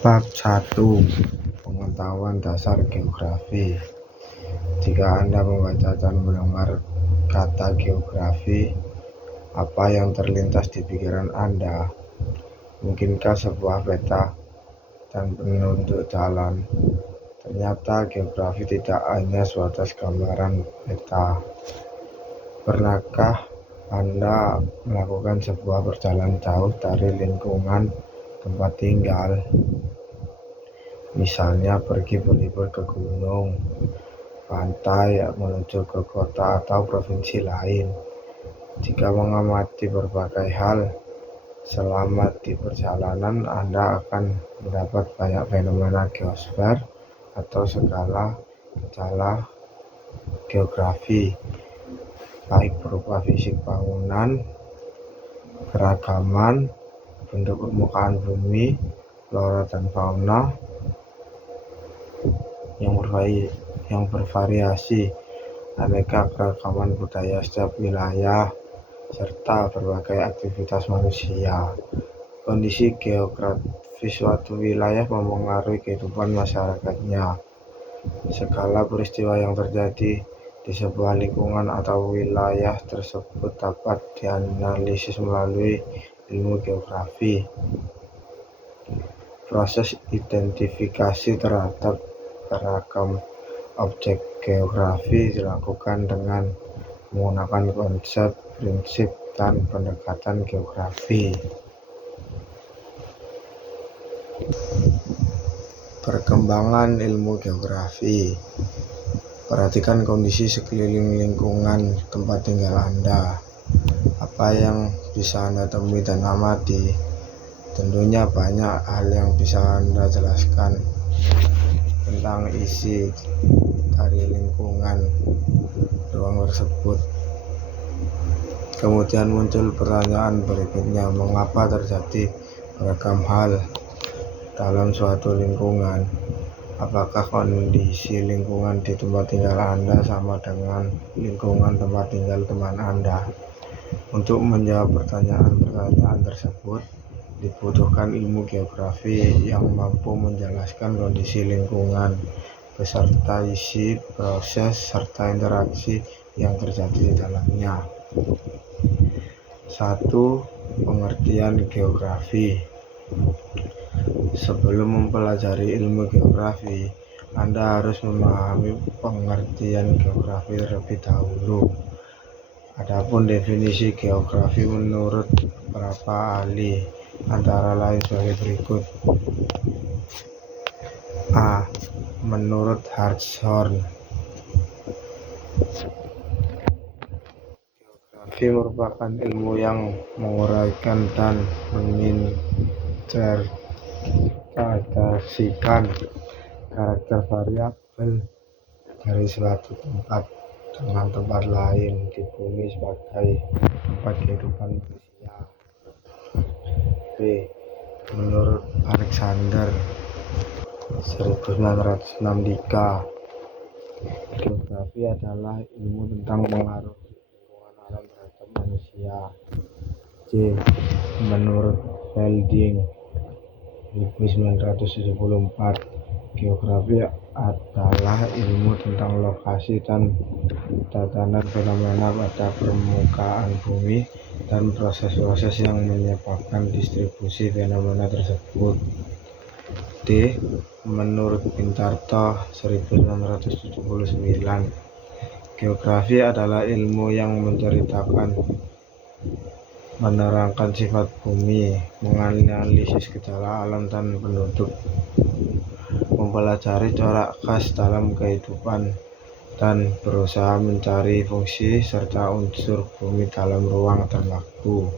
Bab 1. Pengetahuan dasar geografi. Jika Anda membaca dan mendengar kata geografi, apa yang terlintas di pikiran Anda? Mungkinkah sebuah peta dan penunjuk jalan? Ternyata geografi tidak hanya sebatas gambaran peta. Pernahkah Anda melakukan sebuah perjalanan jauh dari lingkungan tempat tinggal? Misalnya pergi berlibur ke gunung, pantai, menuju ke kota atau provinsi lain. Jika mengamati berbagai hal selama di perjalanan, Anda akan mendapat banyak fenomena geosfer atau segala gejala geografi, baik berupa fisik bangunan, keragaman, bentuk permukaan bumi, flora dan fauna yang bervariasi, aneka keragaman budaya setiap wilayah, serta berbagai aktivitas manusia. Kondisi geografis suatu wilayah mempengaruhi kehidupan masyarakatnya. Segala peristiwa yang terjadi di sebuah lingkungan atau wilayah tersebut dapat dianalisis melalui ilmu geografi. Proses identifikasi terhadap beragam objek geografi dilakukan dengan menggunakan konsep, prinsip, dan pendekatan geografi. Perkembangan ilmu geografi. Perhatikan kondisi sekeliling lingkungan tempat tinggal Anda. Apa yang bisa Anda temui dan amati? Tentunya banyak hal yang bisa Anda jelaskan tentang isi dari lingkungan ruang tersebut. Kemudian muncul pertanyaan berikutnya, mengapa terjadi beragam hal dalam suatu lingkungan? Apakah kondisi lingkungan di tempat tinggal Anda sama dengan lingkungan tempat tinggal teman Anda? Untuk menjawab pertanyaan-pertanyaan tersebut, dibutuhkan ilmu geografi yang mampu menjelaskan kondisi lingkungan beserta isi, proses, serta interaksi yang terjadi di dalamnya. 1. Pengertian geografi. Sebelum mempelajari ilmu geografi, Anda harus memahami pengertian geografi terlebih dahulu. Adapun definisi geografi menurut beberapa ahli antara lain sebagai berikut. A. Menurut Hartshorne, geografi merupakan ilmu yang menguraikan dan menginterpretasikan karakter variabel dari suatu tempat dengan tempat lain di bumi sebagai tempat kehidupan manusia. B. Menurut Alexander 1963, geografi adalah ilmu tentang pengaruh lingkungan alam terhadap manusia. C. Menurut Fielding 1974, geografi adalah ilmu tentang lokasi dan tatanan fenomena pada permukaan bumi dan proses-proses yang menyebabkan distribusi fenomena tersebut. D. Menurut Pintarto 1979, geografi adalah ilmu yang menerangkan sifat bumi, menganalisis gejala alam dan penduduk, mempelajari corak khas dalam kehidupan, dan berusaha mencari fungsi serta unsur bumi dalam ruang dan waktu.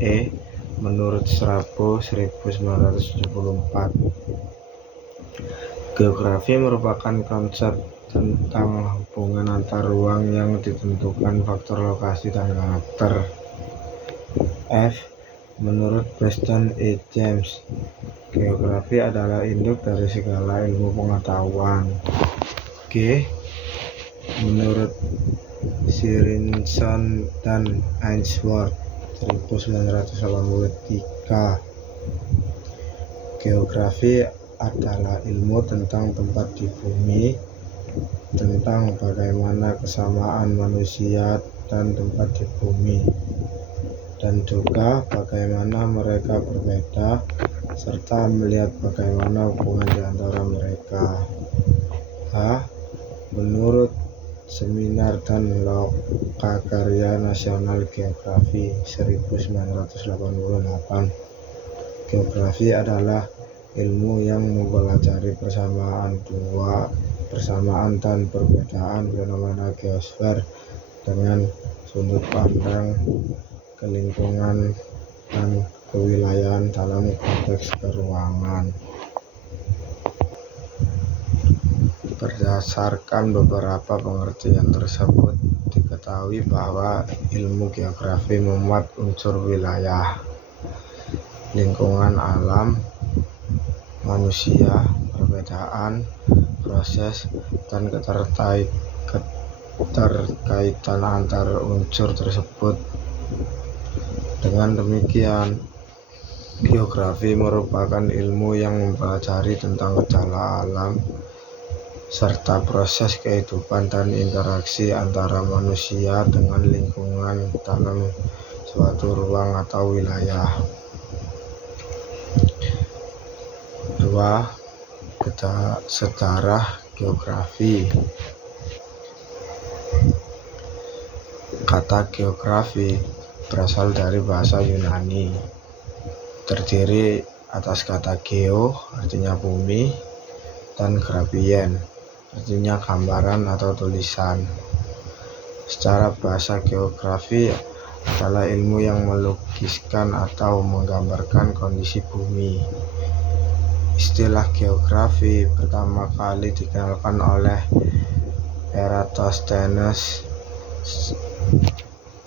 E. Menurut Strabo 1974, geografi merupakan konsep tentang hubungan antar ruang yang ditentukan faktor lokasi dan karakter. F. Menurut Preston E. James, geografi adalah induk dari segala ilmu pengetahuan. G. Menurut Sorensen dan Ainsworth 1983, Geografi adalah ilmu tentang tempat di bumi, tentang bagaimana kesamaan manusia dan tempat di bumi, dan juga bagaimana mereka berbeda, serta melihat bagaimana hubungan di antara mereka. Menurut Seminar dan Lokakarya Nasional Geografi 1988, geografi adalah ilmu yang mempelajari persamaan dan perbedaan fenomena geosfer dengan sudut pandang kelingkungan dan kewilayahan dalam konteks keruangan. Berdasarkan beberapa pengertian tersebut, diketahui bahwa ilmu geografi memuat unsur wilayah, lingkungan alam, manusia, perbedaan, proses, dan keterkaitan antar unsur tersebut. Dengan demikian, geografi merupakan ilmu yang mempelajari tentang gejala alam serta proses kehidupan dan interaksi antara manusia dengan lingkungan dalam suatu ruang atau wilayah. 2. Sejarah geografi. Kata geografi berasal dari bahasa Yunani, terdiri atas kata geo, artinya bumi, dan grafien, artinya gambaran atau tulisan. Secara bahasa, geografi adalah ilmu yang melukiskan atau menggambarkan kondisi bumi. Istilah geografi pertama kali dikenalkan oleh Eratosthenes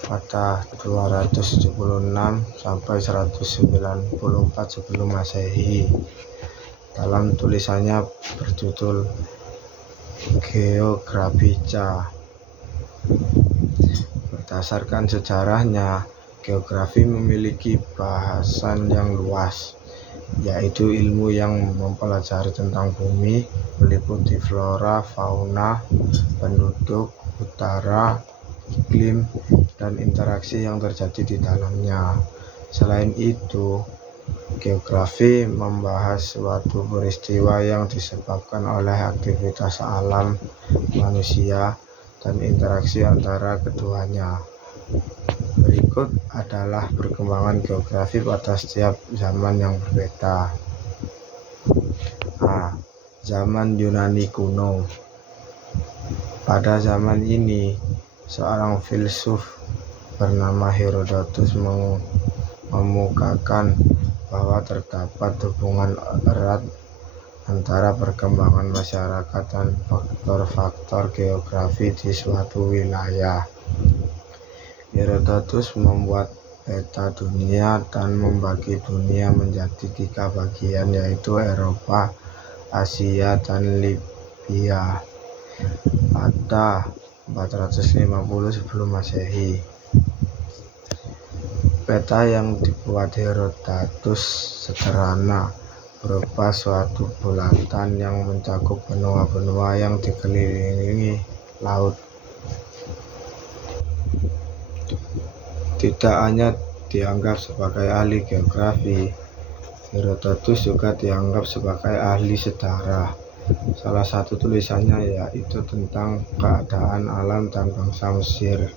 pada 276 sampai 194 sebelum Masehi dalam tulisannya berjudul Geographica. Berdasarkan sejarahnya, geografi memiliki bahasan yang luas, yaitu ilmu yang mempelajari tentang bumi, meliputi flora, fauna, penduduk, utara, iklim, dan interaksi yang terjadi di dalamnya. Selain itu, geografi membahas suatu peristiwa yang disebabkan oleh aktivitas alam, manusia, dan interaksi antara keduanya. Berikut adalah perkembangan geografi pada setiap zaman yang berbeda. Zaman Yunani kuno. Pada zaman ini, seorang filsuf bernama Herodotus mengemukakan bahwa terdapat hubungan erat antara perkembangan masyarakat dan faktor-faktor geografi di suatu wilayah. Herodotus membuat peta dunia dan membagi dunia menjadi 3 bagian, yaitu Eropa, Asia, dan Libya pada 450 sebelum Masehi. Peta yang dibuat Herodotus sederhana, berupa suatu bulatan yang mencakup benua-benua yang dikelilingi laut. Tidak hanya dianggap sebagai ahli geografi, Herodotus juga dianggap sebagai ahli sejarah. Salah satu tulisannya yaitu tentang keadaan alam dan bangsa Mesir.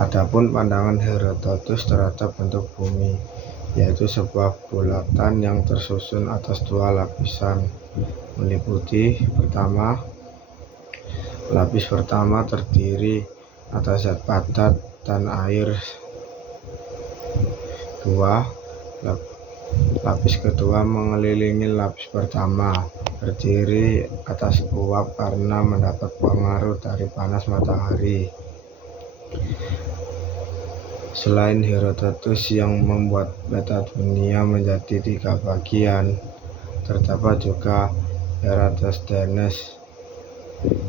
Adapun pandangan Herodotus terhadap bentuk bumi, yaitu sebuah bulatan yang tersusun atas 2 lapisan, meliputi lapis pertama terdiri atas zat padat dan air. 2. Lapis kedua mengelilingi lapis pertama, terdiri atas uap karena mendapat pengaruh dari panas matahari. Selain Herodotus yang membuat peta dunia menjadi 3 bagian, terdapat juga Eratosthenes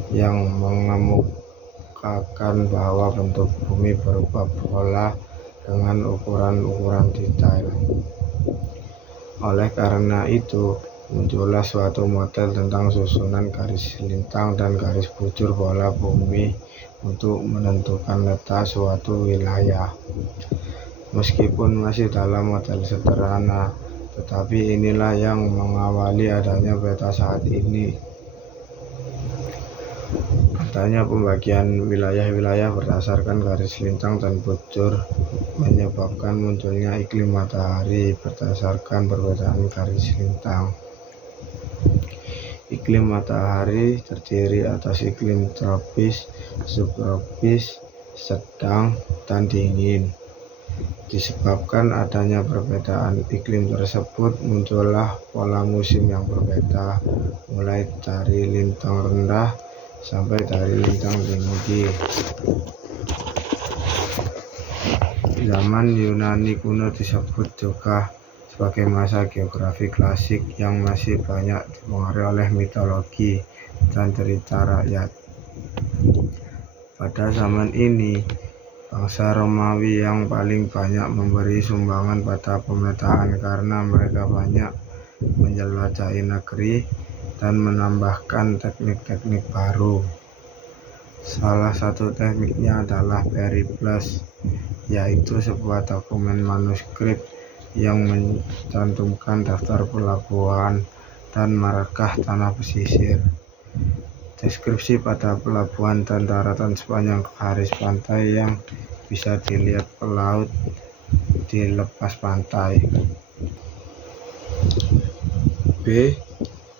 yang mengemukakan bahwa bentuk bumi berupa bola dengan ukuran-ukuran detail. Oleh karena itu, muncullah suatu model tentang susunan garis lintang dan garis bujur bola bumi untuk menentukan letak suatu wilayah. Meskipun masih dalam model sederhana, tetapi inilah yang mengawali adanya peta saat ini. Adanya pembagian wilayah-wilayah berdasarkan garis lintang dan bujur menyebabkan munculnya iklim matahari berdasarkan perbedaan garis lintang. Iklim matahari terdiri atas iklim tropis, subtropis, sedang, dan dingin. Disebabkan adanya perbedaan iklim tersebut, muncullah pola musim yang berbeda, mulai dari lintang rendah sampai dari lintang tinggi. Zaman Yunani kuno disebut juga sebagai masa geografi klasik yang masih banyak dipengaruhi oleh mitologi dan cerita rakyat. Pada zaman ini, bangsa Romawi yang paling banyak memberi sumbangan pada pemetaan karena mereka banyak menjelajahi negeri dan menambahkan teknik-teknik baru. Salah satu tekniknya adalah Periplus, yaitu sebuah dokumen manuskrip yang mencantumkan daftar pelabuhan dan markah tanah pesisir, deskripsi pada pelabuhan dan daratan sepanjang garis pantai yang bisa dilihat pelaut di lepas pantai. B.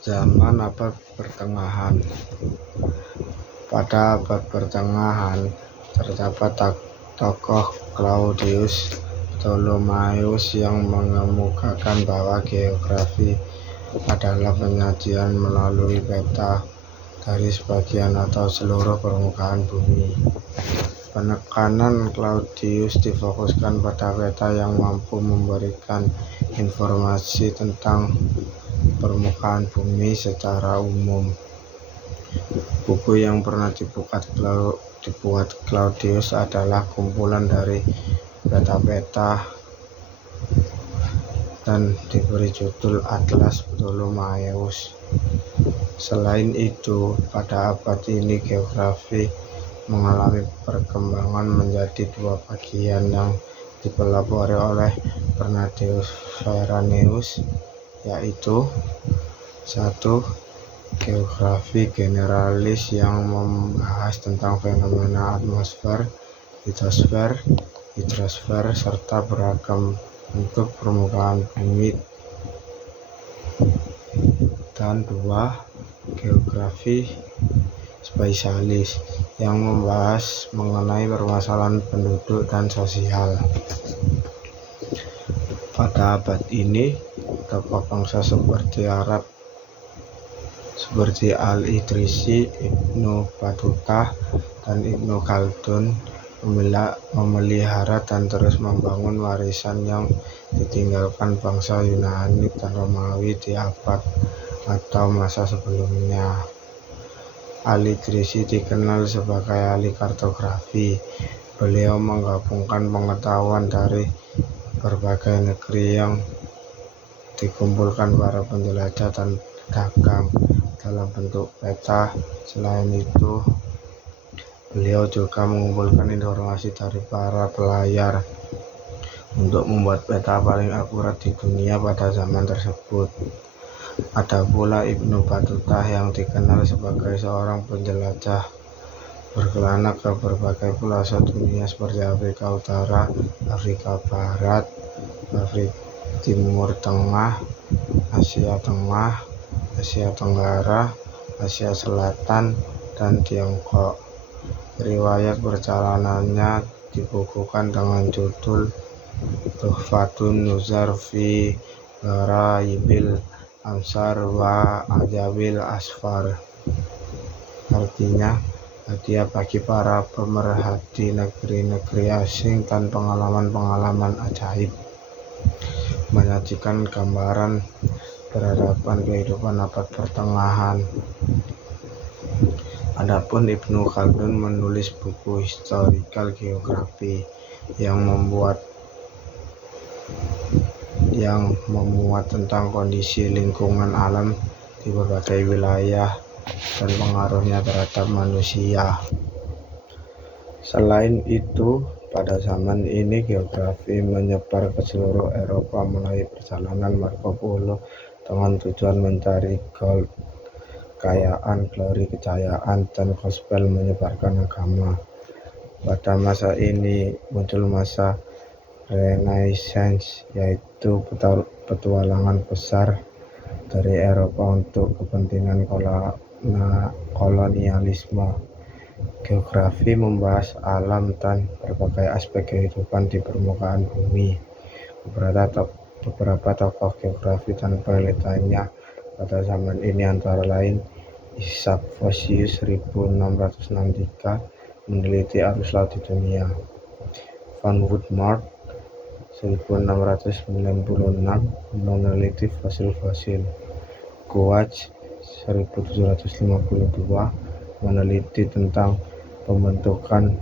Zaman abad pertengahan. Pada abad pertengahan terdapat tokoh Claudius Ptolemaios yang mengemukakan bahwa geografi adalah penyajian melalui peta dari sebagian atau seluruh permukaan bumi. Penekanan Claudius difokuskan pada peta yang mampu memberikan informasi tentang permukaan bumi secara umum. Buku yang pernah dibuat Claudius adalah kumpulan dari peta-peta dan diberi judul Atlas Ptolemaios. Selain itu, pada abad ini geografi mengalami perkembangan menjadi dua bagian yang dipelopori oleh Bernardus Soeranus, yaitu 1. Geografi generalis yang membahas tentang fenomena atmosfer, litosfer, hidrosfer, serta beragam bentuk permukaan bumi. Dan 2. Geografi spasialis yang membahas mengenai permasalahan penduduk dan sosial. Pada abad ini, tokoh bangsa seperti Al-Idrisi, Ibnu Battuta, dan Ibnu Khaldun memelihara dan terus membangun warisan yang ditinggalkan bangsa Yunani dan Romawi di abad atau masa sebelumnya. Al-Idrisi dikenal sebagai ahli kartografi. Beliau menggabungkan pengetahuan dari berbagai negeri yang dikumpulkan para penjelajah dan dagang dalam bentuk peta. Selain itu, beliau juga mengumpulkan informasi dari para pelayar untuk membuat peta paling akurat di dunia pada zaman tersebut. Ada pula Ibnu Battuta yang dikenal sebagai seorang penjelajah berkelana ke berbagai pelosok dunia seperti Afrika Utara, Afrika Barat, Afrika Timur Tengah, Asia Tengah, Asia Tenggara, Asia Selatan, dan Tiongkok. Riwayat perjalanannya dibukukan dengan judul Tuhfatun Nuzar fi Ghara'ibil Amsar wa Ajabil Asfar. Artinya, hadiah bagi para pemerhati negeri-negeri asing dan pengalaman-pengalaman ajaib, menyajikan gambaran peradaban kehidupan abad pertengahan. Adapun Ibnu Khaldun menulis buku Historical Geography yang memuat tentang kondisi lingkungan alam di berbagai wilayah dan pengaruhnya terhadap manusia. Selain itu, pada zaman ini geografi menyebar ke seluruh Eropa melalui perjalanan Marco Polo dengan tujuan mencari gold, kekayaan, glory, kejayaan, dan gospel menyebarkan agama. Pada masa ini muncul masa Renaissance, yaitu petualangan besar dari Eropa untuk kepentingan kolonialisme. Geografi membahas alam dan berbagai aspek kehidupan di permukaan bumi. Beberapa tokoh geografi dan penelitiannya pada zaman ini antara lain Isaac Vossius 1663 meneliti arus laut di dunia, Van Woodmark 1696 meneliti fosil-fosil, Koach 1752 meneliti tentang pembentukan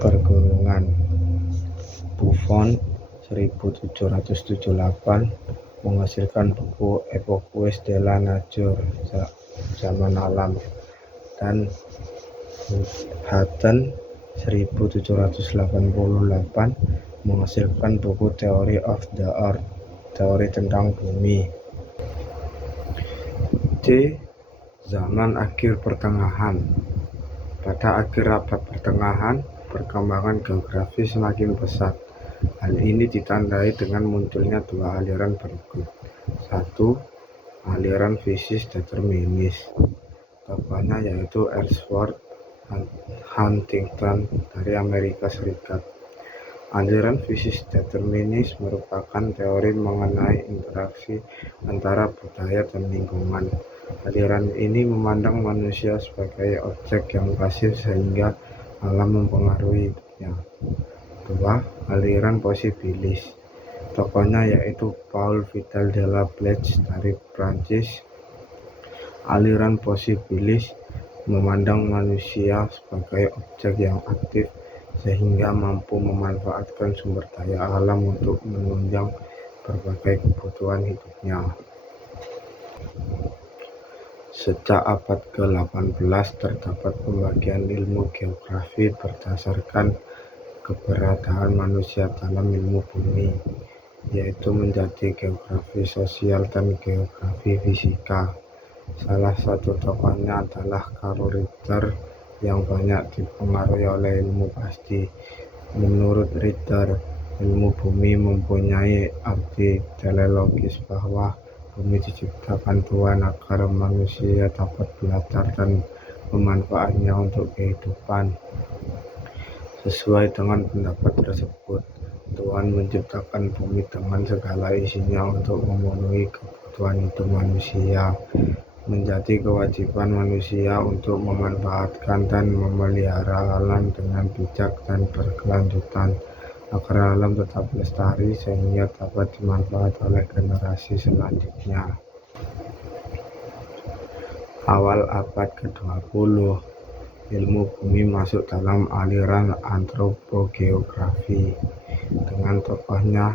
pergunungan, Buffon 1778 menghasilkan buku Epoques de la Nature, zaman alam, dan Hutton 1788 menghasilkan buku Theory of the Earth, teori tentang bumi. C. Zaman akhir pertengahan. Pada akhir abad pertengahan, perkembangan geografi semakin pesat. Hal ini ditandai dengan munculnya dua aliran berikut. 1. Aliran fisis determinis. Tokohnya yaitu Ellsworth Huntington dari Amerika Serikat. Aliran fisis determinis merupakan teori mengenai interaksi antara budaya dan lingkungan. Aliran ini memandang manusia sebagai objek yang pasif sehingga alam mempengaruhi hidupnya. 2. Aliran posibilis. Tokohnya yaitu Paul Vidal de la Blache dari Prancis. Aliran posibilis memandang manusia sebagai objek yang aktif sehingga mampu memanfaatkan sumber daya alam untuk menunjang berbagai kebutuhan hidupnya. Sejak abad ke-18 terdapat pembagian ilmu geografi berdasarkan keberadaan manusia dalam ilmu bumi, yaitu menjadi geografi sosial dan geografi fisika. Salah satu tokohnya adalah Carl Ritter yang banyak dipengaruhi oleh ilmu pasti. Menurut Ritter, ilmu bumi mempunyai arti teleologis bahwa bumi diciptakan Tuhan agar manusia dapat belajar dan memanfaatnya untuk kehidupan. Sesuai dengan pendapat tersebut, Tuhan menciptakan bumi dengan segala isinya untuk memenuhi kebutuhan hidup manusia. Menjadi kewajiban manusia untuk memanfaatkan dan memelihara alam dengan bijak dan berkelanjutan agar alam tetap lestari sehingga dapat dimanfaatkan oleh generasi selanjutnya. Awal abad ke-20, ilmu bumi masuk dalam aliran antropogeografi dengan tokohnya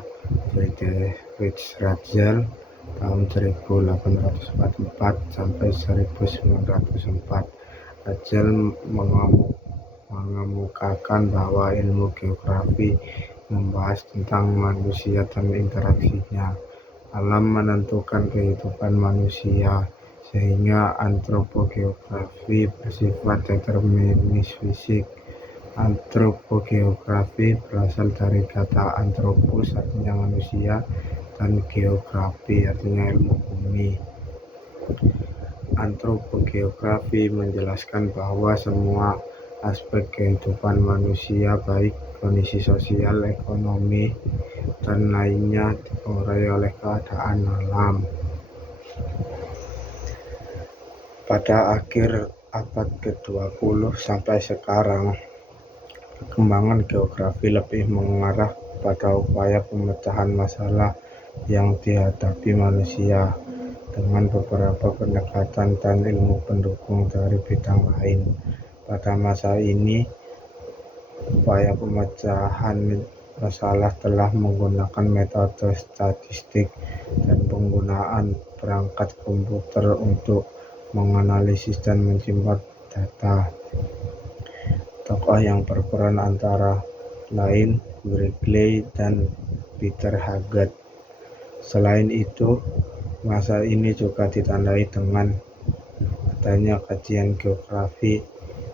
Friedrich Ratzel tahun 1844 sampai 1904. Ratzel mengemukakan bahwa ilmu geografi membahas tentang manusia dan interaksinya. Alam menentukan kehidupan manusia, sehingga antropogeografi bersifat determinis fisik. Antropogeografi berasal dari kata anthropos artinya manusia dan geografi artinya ilmu bumi. Antropogeografi menjelaskan bahwa semua aspek kehidupan manusia baik kondisi sosial, ekonomi, dan lainnya dipengaruhi oleh keadaan alam. Pada akhir abad ke-20 sampai sekarang, perkembangan geografi lebih mengarah pada upaya pemecahan masalah yang dihadapi manusia dengan beberapa pendekatan dan ilmu pendukung dari bidang lain. Pada masa ini, upaya pemecahan masalah telah menggunakan metode statistik dan penggunaan perangkat komputer untuk menganalisis dan menyimpan data. Tokoh yang berperan antara lain Wrigley dan Peter Haggard. Selain itu, masa ini juga ditandai dengan adanya kajian geografi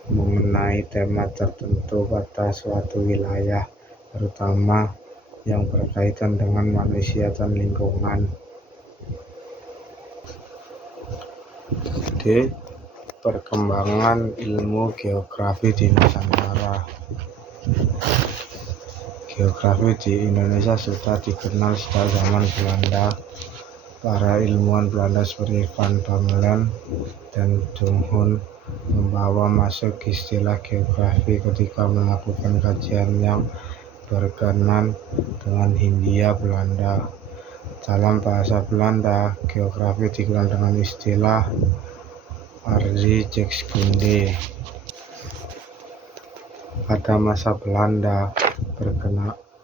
mengenai tema tertentu pada suatu wilayah, terutama yang berkaitan dengan manusia dan lingkungan. D. Perkembangan ilmu geografi di Nusantara. Geografi di Indonesia sudah dikenal sejak zaman Belanda. Para ilmuwan Belanda seperti Van Bemmelen dan Jung Hoon membawa masuk istilah geografi ketika melakukan kajian yang berkenan dengan Hindia Belanda. Dalam bahasa Belanda, geografi dikenal dengan istilah aardrijkskunde. Pada masa Belanda,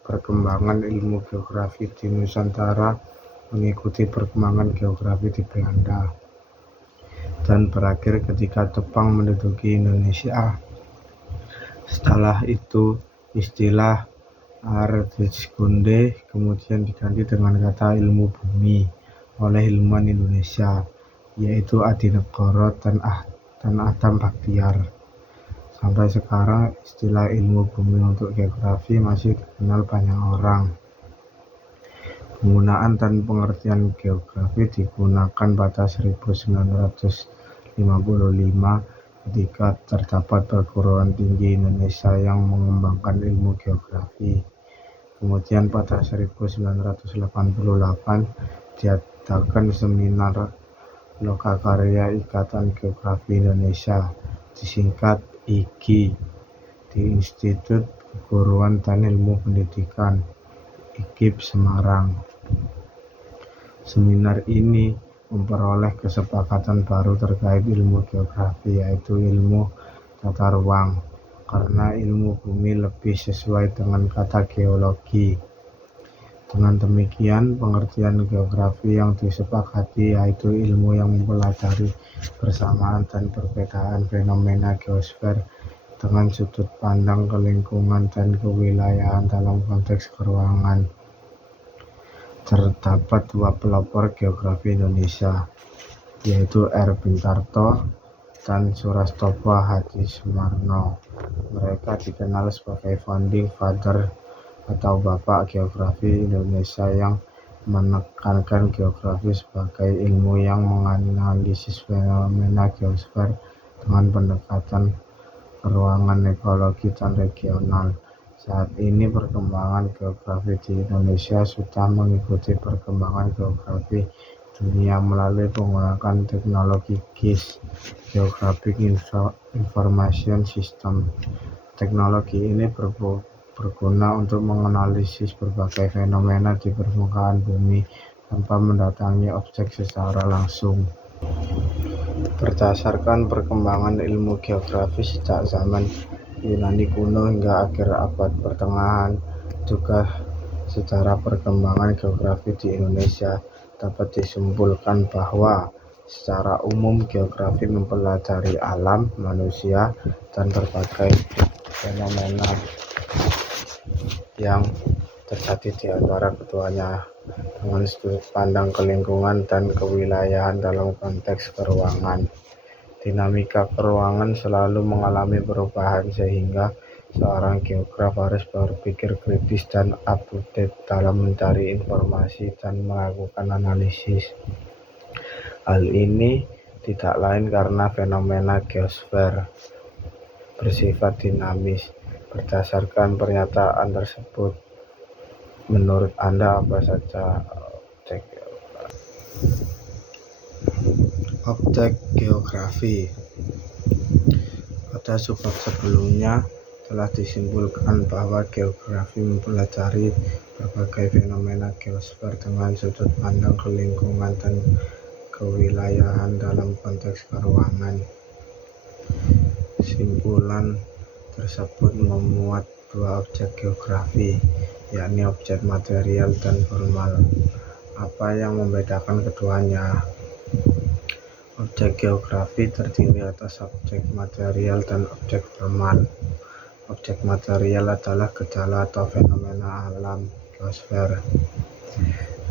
perkembangan ilmu geografi di Nusantara mengikuti perkembangan geografi di Belanda dan berakhir ketika Jepang menduduki Indonesia. Setelah itu, istilah aardrijkskunde kemudian diganti dengan kata ilmu bumi oleh ilmuwan Indonesia, yaitu Adinegoro dan Adam Bachtiar. Sampai sekarang, istilah ilmu bumi untuk geografi masih dikenal banyak orang. Penggunaan dan pengertian geografi digunakan pada 1955 ketika terdapat perguruan tinggi Indonesia yang mengembangkan ilmu geografi. Kemudian pada 1988 diadakan seminar Lokakarya Ikatan Geografi Indonesia, disingkat IGI, di Institut Keguruan dan Ilmu Pendidikan IGIP Semarang. Seminar ini memperoleh kesepakatan baru terkait ilmu geografi, yaitu ilmu tata ruang, karena ilmu bumi lebih sesuai dengan kata geologi. Dengan demikian, pengertian geografi yang disepakati yaitu ilmu yang mempelajari persamaan dan perbedaan fenomena geosfer dengan sudut pandang ke lingkungan dan kewilayahan dalam konteks keruangan. Terdapat dua pelopor geografi Indonesia, yaitu R. Bintarto dan Surastopo Hadi Sumarno. Mereka dikenal sebagai founding father atau bapak geografi Indonesia yang menekankan geografi sebagai ilmu yang menganalisis fenomena geosfer dengan pendekatan keruangan, ekologi, dan regional. Saat ini perkembangan geografi di Indonesia sudah mengikuti perkembangan geografi dunia melalui penggunaan teknologi GIS, Geographic Information System. Teknologi ini berguna untuk menganalisis berbagai fenomena di permukaan bumi tanpa mendatangi objek secara langsung. Berdasarkan perkembangan ilmu geografi sejak zaman Yunani kuno hingga akhir abad pertengahan, juga secara perkembangan geografi di Indonesia, dapat disimpulkan bahwa secara umum geografi mempelajari alam, manusia, dan berbagai fenomena yang terjadi di antara keduanya dengan sudut pandang ke lingkungan dan kewilayahan dalam konteks keruangan. Dinamika keruangan selalu mengalami perubahan sehingga seorang geograf harus berpikir kritis dan up-to-date dalam mencari informasi dan melakukan analisis. Hal ini tidak lain karena fenomena geosfer bersifat dinamis. Berdasarkan pernyataan tersebut, menurut Anda apa saja objek geografi? Pada subbab sebelumnya telah disimpulkan bahwa geografi mempelajari berbagai fenomena geosfer dengan sudut pandang ke lingkungan dan kewilayahan dalam konteks keruangan. Simpulan tersebut memuat dua objek geografi, yakni objek material dan formal. Apa yang membedakan keduanya? Objek geografi terdiri atas objek material dan objek formal. Objek material adalah gejala atau fenomena alam geosfer,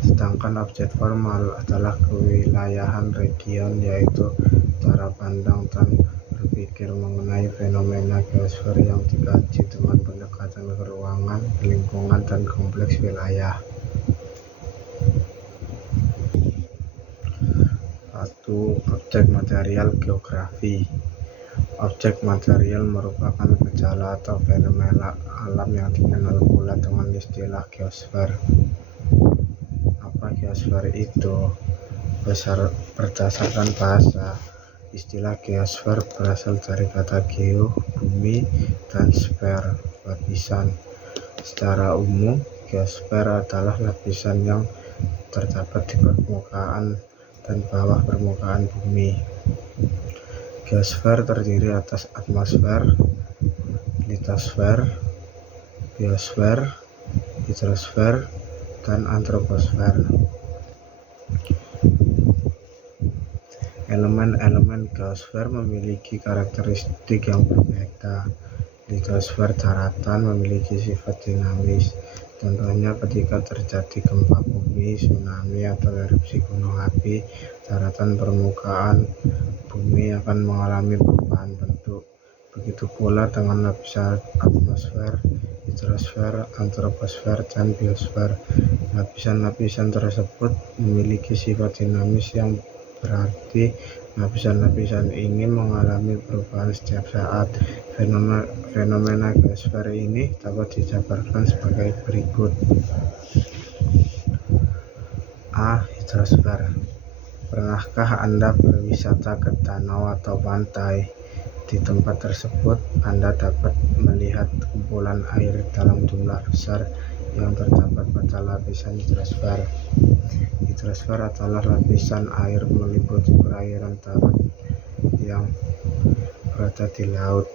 sedangkan objek formal adalah kewilayahan region, yaitu cara pandang dan berpikir mengenai fenomena geosfer yang dikaji dengan pendekatan ke ruangan, lingkungan, dan kompleks wilayah. 1. Objek material geografi. Objek material merupakan gejala atau fenomena alam yang dikenal pula dengan istilah geosfer. Apa geosfer itu? Berdasarkan bahasa, istilah geosfer berasal dari kata geo, bumi, dan sfer, lapisan. Secara umum, geosfer adalah lapisan yang terdapat di permukaan dan bawah permukaan bumi. Geosfer terdiri atas atmosfer, litosfer, biosfer, hidrosfer, dan antroposfer. Elemen-elemen geosfer memiliki karakteristik yang berbeda. Litosfer daratan memiliki sifat dinamis. Contohnya ketika terjadi gempa bumi, tsunami, atau erupsi gunung api, daratan permukaan bumi akan mengalami perubahan bentuk. Begitu pula dengan lapisan atmosfer, hidrosfer, antroposfer, dan biosfer. Lapisan-lapisan tersebut memiliki sifat dinamis yang berarti lapisan-lapisan ini mengalami perubahan setiap saat. Fenomena geosfer ini dapat dijabarkan sebagai berikut. A. Hidrosfer. Pernahkah Anda berwisata ke danau atau pantai? Di tempat tersebut, Anda dapat melihat kumpulan air dalam jumlah besar yang terdapat pada lapisan hidrosfer. Hidrosfer adalah lapisan air meliputi perairan darat yang berada di laut.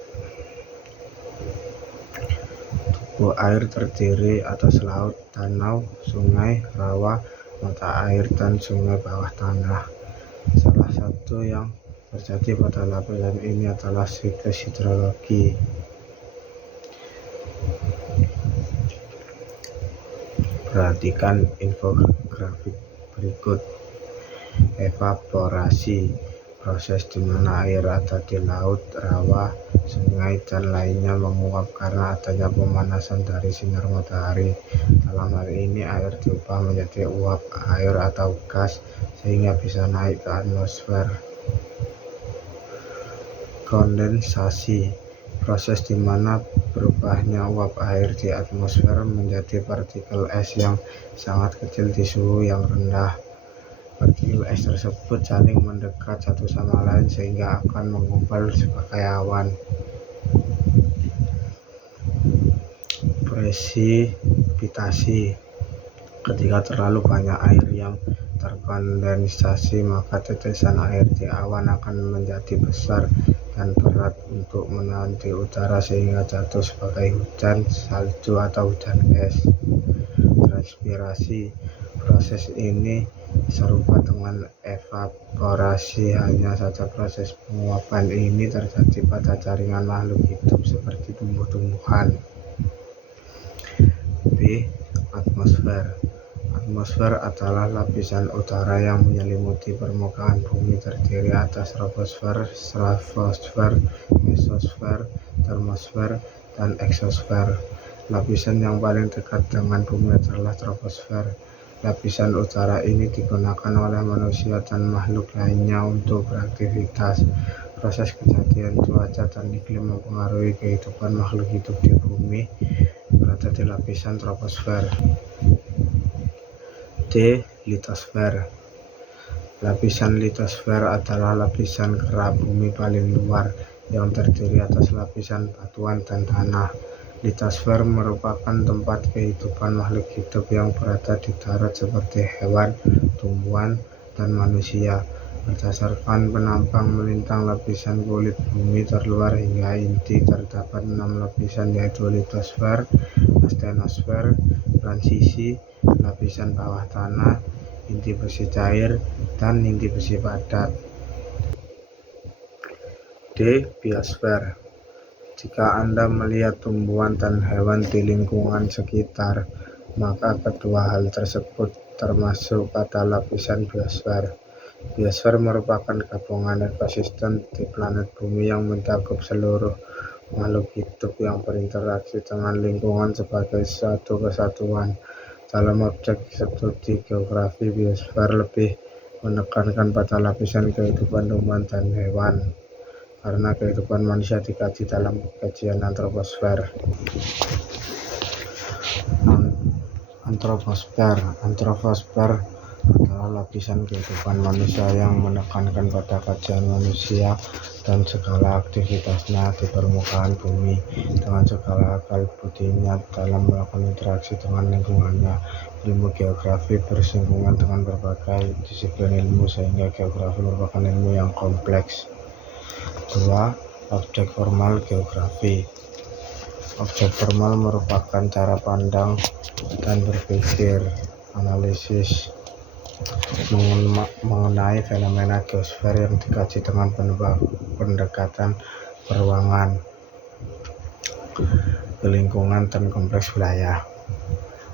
Tubuh air terdiri atas laut, danau, sungai, rawa, mata air, dan sungai bawah tanah. Salah satu yang terjadi pada lapisan ini adalah siklus hidrologi. Perhatikan infografik berikut. Evaporasi, proses di mana air ada di laut, rawa, sungai, dan lainnya menguap karena adanya pemanasan dari sinar matahari. Dalam hal ini, air diubah menjadi uap air atau gas sehingga bisa naik ke atmosfer. Kondensasi, proses di mana berubahnya uap air di atmosfer menjadi partikel es yang sangat kecil di suhu yang rendah. Partikel es tersebut saling mendekat satu sama lain sehingga akan menggumpal sebagai awan. Presipitasi, ketika terlalu banyak air yang terkondensasi, maka tetesan air di awan akan menjadi besar dan berat untuk menahan di udara sehingga jatuh sebagai hujan, salju, atau hujan es. Transpirasi, proses ini serupa dengan evaporasi, hanya saja proses penguapan ini terjadi pada jaringan makhluk hidup seperti tumbuh-tumbuhan. B. Atmosfer. Atmosfer adalah lapisan udara yang menyelimuti permukaan bumi, terdiri atas troposfer, stratosfer, mesosfer, termosfer, dan eksosfer. Lapisan yang paling dekat dengan bumi adalah troposfer. Lapisan udara ini digunakan oleh manusia dan makhluk lainnya untuk beraktivitas. Proses kejadian cuaca dan iklim mempengaruhi kehidupan makhluk hidup di bumi berada di lapisan troposfer. D. Litosfer. Lapisan litosfer adalah lapisan kerak bumi paling luar yang terdiri atas lapisan batuan dan tanah. Litosfer merupakan tempat kehidupan makhluk hidup yang berada di darat seperti hewan, tumbuhan, dan manusia. Berdasarkan penampang melintang lapisan kulit bumi terluar hingga inti, terdapat 6 lapisan, yaitu litosfer, astenosfer, transisi, lapisan bawah tanah, inti besi cair, dan inti besi padat. D. Biosfer. Jika Anda melihat tumbuhan dan hewan di lingkungan sekitar, maka kedua hal tersebut termasuk pada lapisan biosfer. Biosfer merupakan gabungan ekosistem di planet bumi yang mencakup seluruh makhluk hidup yang berinteraksi dengan lingkungan sebagai suatu kesatuan. Dalam objek studi geografi, biosfer lebih menekankan pada lapisan kehidupan tumbuhan dan hewan, karena kehidupan manusia dikaji dalam kajian antroposfer. Antroposfer adalah lapisan kehidupan manusia yang menekankan pada kajian manusia dan segala aktivitasnya di permukaan bumi, dengan segala akal budinya dalam melakukan interaksi dengan lingkungannya. Ilmu geografi bersinggungan dengan berbagai disiplin ilmu, sehingga geografi merupakan ilmu yang kompleks. 2. Objek formal geografi. Objek formal merupakan cara pandang dan berpikir analisis mengenai fenomena geosfer yang dikaji dengan pendekatan peruangan, lingkungan, dan kompleks wilayah.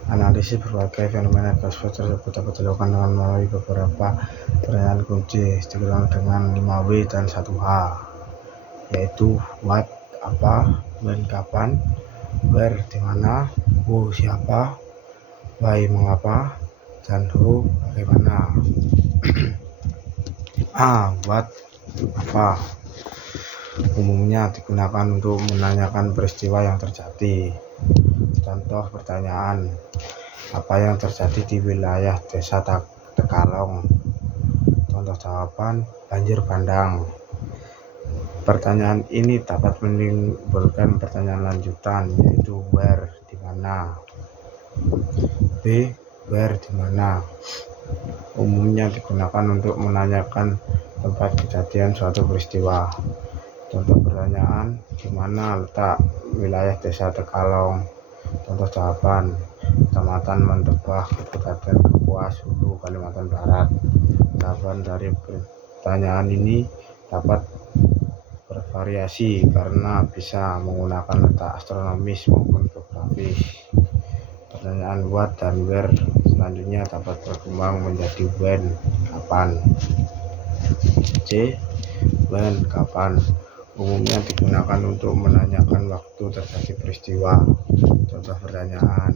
Analisis berbagai fenomena geosfer tersebut dapat dilakukan dengan melalui beberapa pertanyaan kunci, dikenal dengan 5W dan 1H, yaitu what, apa, when, kapan, where, di mana, who, siapa, why, mengapa, dan who, bagaimana. A. What, apa. Umumnya digunakan untuk menanyakan peristiwa yang terjadi. Contoh pertanyaan: apa yang terjadi di wilayah desa Tekalong? Contoh jawaban: banjir bandang. Pertanyaan ini dapat menimbulkan pertanyaan lanjutan, yaitu where, di mana. B. Where, di mana. Umumnya digunakan untuk menanyakan tempat kejadian suatu peristiwa. Contoh pertanyaan: di mana letak wilayah desa Tekalong? Contoh jawaban: Kecamatan Mentebah, Kabupaten Kapuas, Hulu, Kalimantan Barat. Jawaban dari pertanyaan ini dapat bervariasi karena bisa menggunakan letak astronomis maupun geografis. Pertanyaan what dan where selanjutnya dapat berkembang menjadi when, kapan. C. When, kapan. Umumnya digunakan untuk menanyakan waktu terjadi peristiwa. Contoh pertanyaan: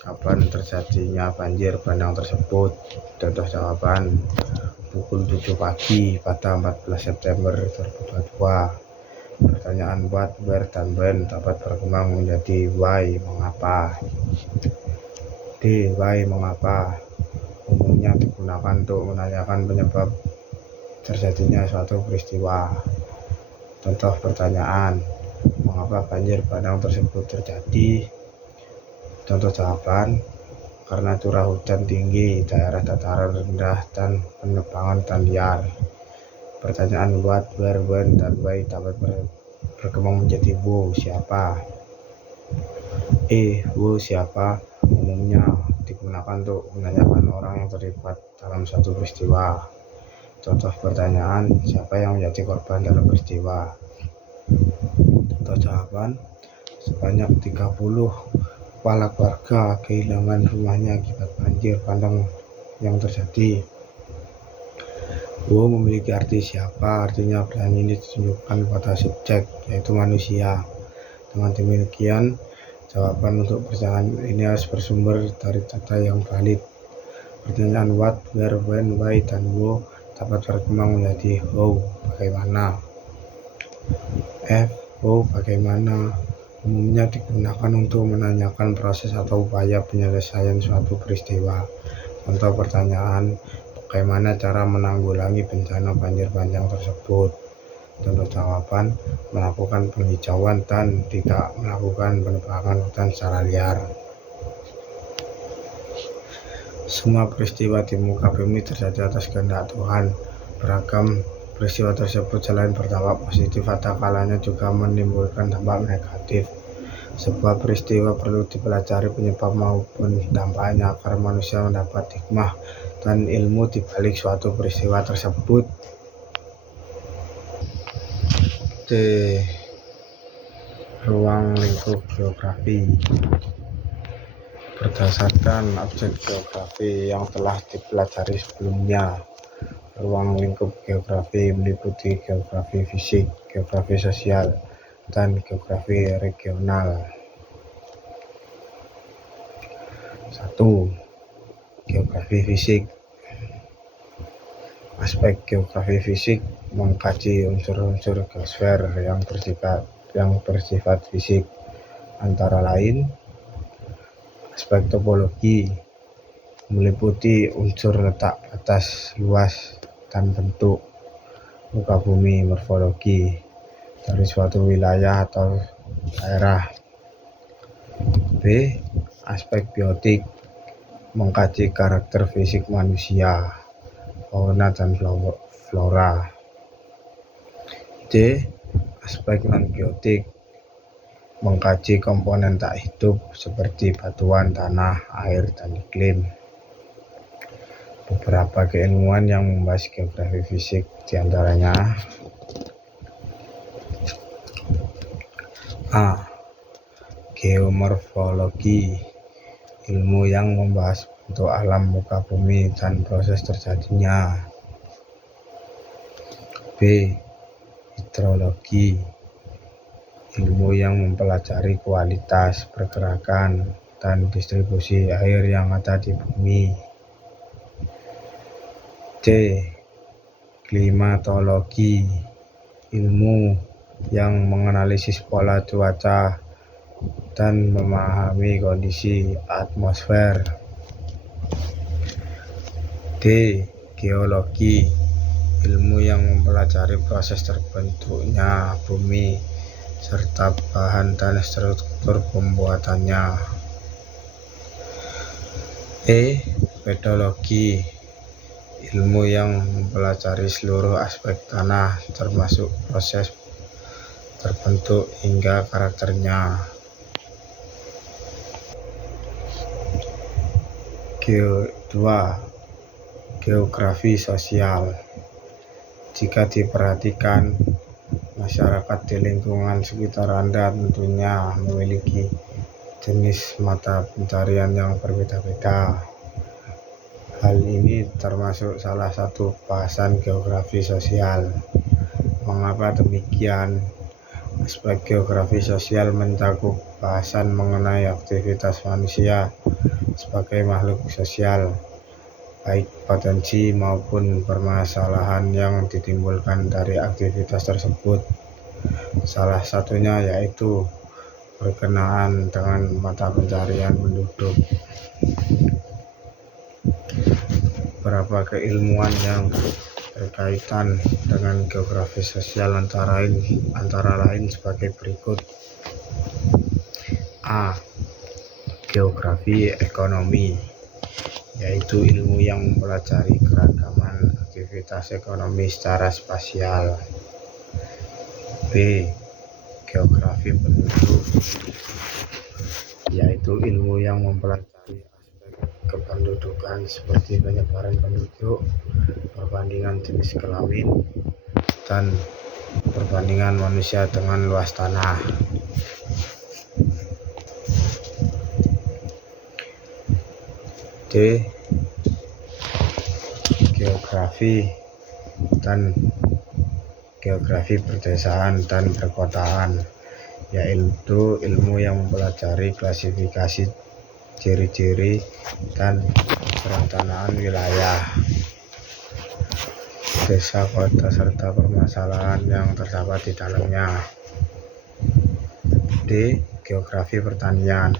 kapan terjadinya banjir bandang tersebut? Contoh jawaban: pukul 7 pagi pada 14 September 2022. Pertanyaan what, where, dan when dapat berkembang menjadi why, mengapa. D. Why, mengapa. Umumnya digunakan untuk menanyakan penyebab terjadinya suatu peristiwa. Contoh pertanyaan: mengapa banjir bandang tersebut terjadi? Contoh jawaban: karena curah hujan tinggi, daerah dataran rendah, dan penebangan hutan liar. Pertanyaan what, where, when, dan why dapat berkembang menjadi who, siapa. Who, siapa. Umumnya digunakan untuk menanyakan orang yang terlibat dalam suatu peristiwa. Contoh pertanyaan: siapa yang menjadi korban dalam peristiwa? Contoh jawaban: sebanyak 30 kepala keluarga kehilangan rumahnya akibat banjir bandang yang terjadi. Who memiliki arti siapa, artinya pertanyaan ini ditunjukkan pada subjek, yaitu manusia. Dengan demikian, jawaban untuk pertanyaan ini harus bersumber dari data yang valid. Pertanyaan what, where, when, why, dan who dapat berkembang menjadi how, bagaimana. F. How, bagaimana. Umumnya digunakan untuk menanyakan proses atau upaya penyelesaian suatu peristiwa. Contoh pertanyaan: bagaimana cara menanggulangi bencana banjir bandang tersebut? Contoh jawaban: melakukan penghijauan dan tidak melakukan penebangan hutan secara liar. Semua peristiwa di muka bumi terjadi atas kehendak Tuhan. Beragam peristiwa tersebut selain berdampak positif, ada kalanya juga menimbulkan dampak negatif. Sebuah peristiwa perlu dipelajari penyebab maupun dampaknya agar manusia mendapat hikmah dan ilmu di balik suatu peristiwa tersebut. D. Ruang lingkup geografi. Berdasarkan objek geografi yang telah dipelajari sebelumnya, ruang lingkup geografi meliputi geografi fisik, geografi sosial, dan geografi regional. 1. Geografi fisik. Aspek geografi fisik mengkaji unsur-unsur geosfer yang bersifat fisik, antara lain aspek topologi meliputi unsur letak batas, luas, dan bentuk muka bumi. Morfologi dari suatu wilayah atau daerah. B. Aspek biotik mengkaji karakter fisik manusia, fauna dan flora. D. Aspek non-biotik mengkaji komponen tak hidup seperti batuan, tanah, air, dan iklim. Beberapa keilmuan yang membahas geografi fisik diantaranya: A. Geomorfologi, ilmu yang membahas bentuk alam muka bumi dan proses terjadinya. B. Hidrologi, ilmu yang mempelajari kualitas, pergerakan, dan distribusi air yang ada di bumi. C. Klimatologi, ilmu yang menganalisis pola cuaca dan memahami kondisi atmosfer. D. Geologi, ilmu yang mempelajari proses terbentuknya bumi serta bahan dan struktur pembuatannya. E. Pedologi, ilmu yang mempelajari seluruh aspek tanah termasuk proses terbentuk hingga karakternya. Kedua, geografi sosial. Jika diperhatikan, masyarakat di lingkungan sekitar Anda tentunya memiliki jenis mata pencarian yang berbeda-beda. Hal ini termasuk salah satu bahasan geografi sosial. Mengapa demikian? Aspek geografi sosial mencakup bahasan mengenai aktivitas manusia sebagai makhluk sosial, baik potensi maupun permasalahan yang ditimbulkan dari aktivitas tersebut. Salah satunya yaitu berkenaan dengan mata pencarian penduduk. Beberapa keilmuan yang berkaitan dengan geografi sosial antara lain sebagai berikut. A. Geografi ekonomi, yaitu ilmu yang mempelajari keragaman aktivitas ekonomi secara spasial. B. Geografi penduduk, yaitu ilmu yang mempelajari aspek kependudukan seperti penyebaran penduduk, perbandingan jenis kelamin, dan perbandingan manusia dengan luas tanah. D. Geografi perdesaan dan perkotaan, yaitu ilmu yang mempelajari klasifikasi, ciri-ciri, dan perencanaan wilayah, desa, kota, serta permasalahan yang terdapat di dalamnya. D. Geografi pertanian,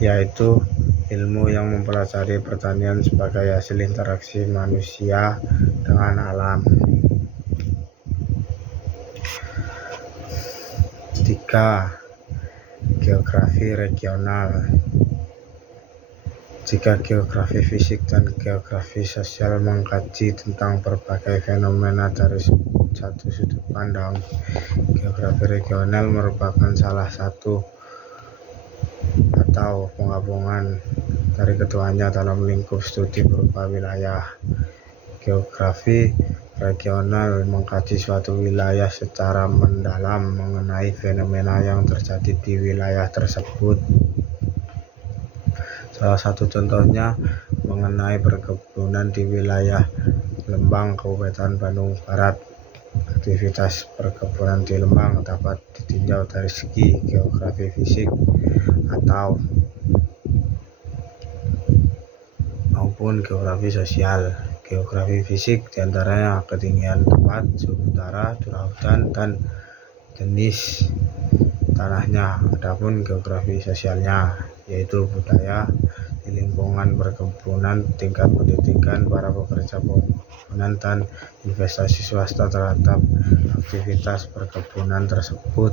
yaitu ilmu yang mempelajari pertanian sebagai hasil interaksi manusia dengan alam. 3. Geografi regional. Jika geografi fisik dan geografi sosial mengkaji tentang berbagai fenomena dari satu sudut pandang. Geografi regional merupakan salah satu atau penggabungan dari keduanya dalam lingkup studi berupa wilayah. Geografi regional mengkaji suatu wilayah secara mendalam mengenai fenomena yang terjadi di wilayah tersebut. Salah satu contohnya mengenai perkebunan di wilayah Lembang, Kabupaten Bandung Barat. Aktivitas perkebunan di Lembang dapat ditinjau dari segi geografi fisik atau maupun geografi sosial. Geografi fisik diantaranya ketinggian tempat, suhu udara, curah hujan, dan jenis tanahnya. Adapun geografi sosialnya yaitu budaya di lingkungan perkebunan, tingkat pendidikan para pekerja perkebunan, dan investasi swasta terhadap aktivitas perkebunan tersebut.